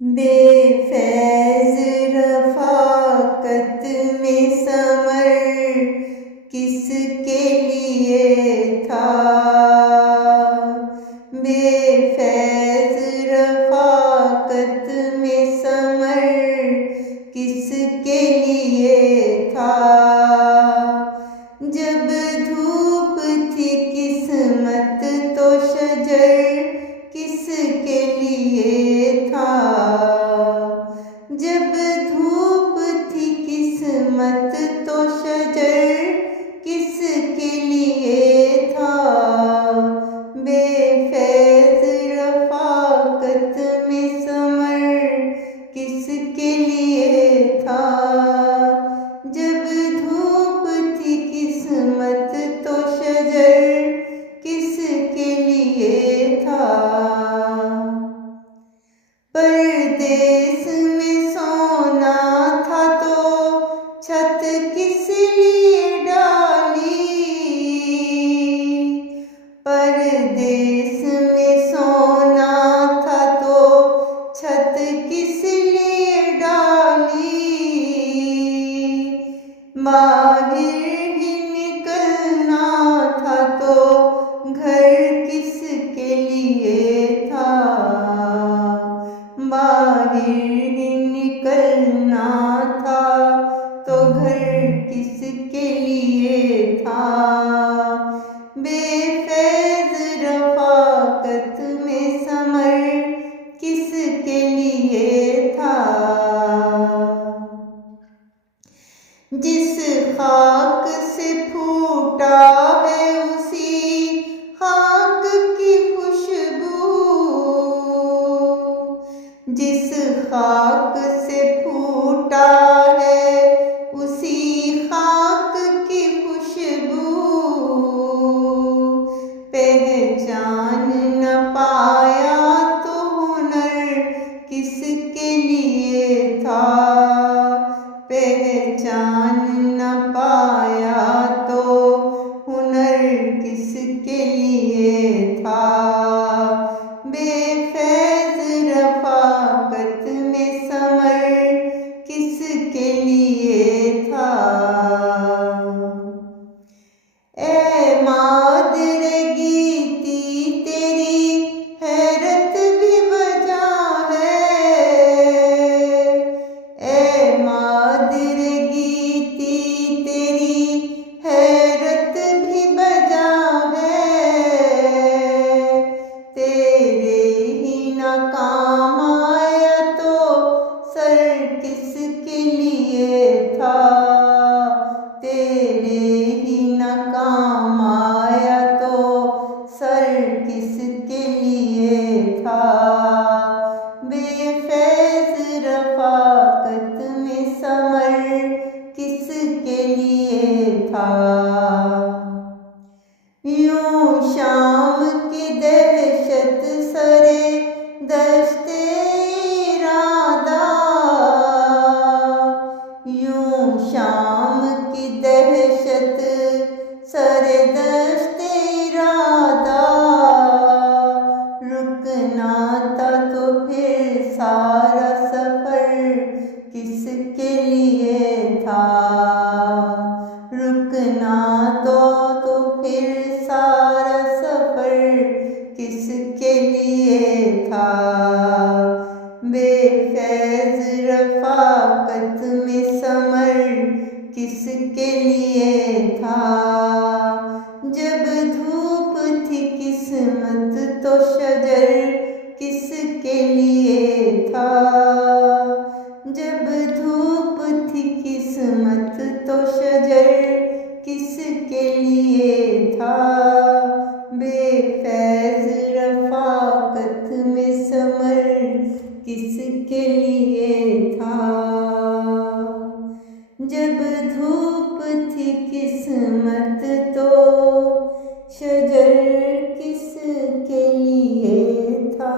बेफैज़ रफ़ाक़त में समर किसके लिए था। बेफैज़ रफ़ाक़त में समर किसके लिए था। जब धूप थी किस्मत तो शजर किसके लिए था। जब धूप थी किस्मत तो शजर किसके लिए था। बेफैज़ रफ़ाक़त में समर किसके लिए था। जब धूप थी किस्मत तो शजर किसके लिए था। परदेस में सोना था तो छत किस लिए डाली। परदेस में सोना था तो छत किस लिए डाली। बाहर ही निकलना था तो घर किसके लिए था। बाहर ही निकलना था तो घर किसके लिए था। बेफैज़ रफ़ाक़त में समर किसके लिए था। जिस खाक से फूटा है उसी खाक की खुशबू। जिस खाक से फूटा है उसी खाक की खुशबू। पहचान न पाया तो हुनर किसके लिए था। पहचान न पाया तो हुनर किसके लिए था। बेफैज़ रफ़ाक़त में समर किसके लिए था। ए मादरे गीती तेरी हैरत भी बजा है। ए मादरे गीती तेरी हैरत भी बजा है। तेरे ही न काम आया तो सर किसके लिए था। तेरे ही न काम आया तो सर किसके लिए था। बेफैज़ रफ़ाक़त में समर किसके लिए था। यूं शाम की दहशत सरे दश्ते इरादा। यूं शाम की दहशत सरे दश्ते इरादा। रुकना था तो फिर सारा सफ़र किसके लिए था। रुकना तो फिर सारा सफ़र किसके लिए था। बेफैज़ रफ़ाक़त में समर किसके लिए था। जब धूप थी किस्मत तो शजर किसके लिए था। जब धूप थी किस्मत तो शजर किसके लिए था। बेफैज़ रफ़ाक़त में समर किसके लिए था। जब धूप थी किस्मत तो शजर किसके लिए था।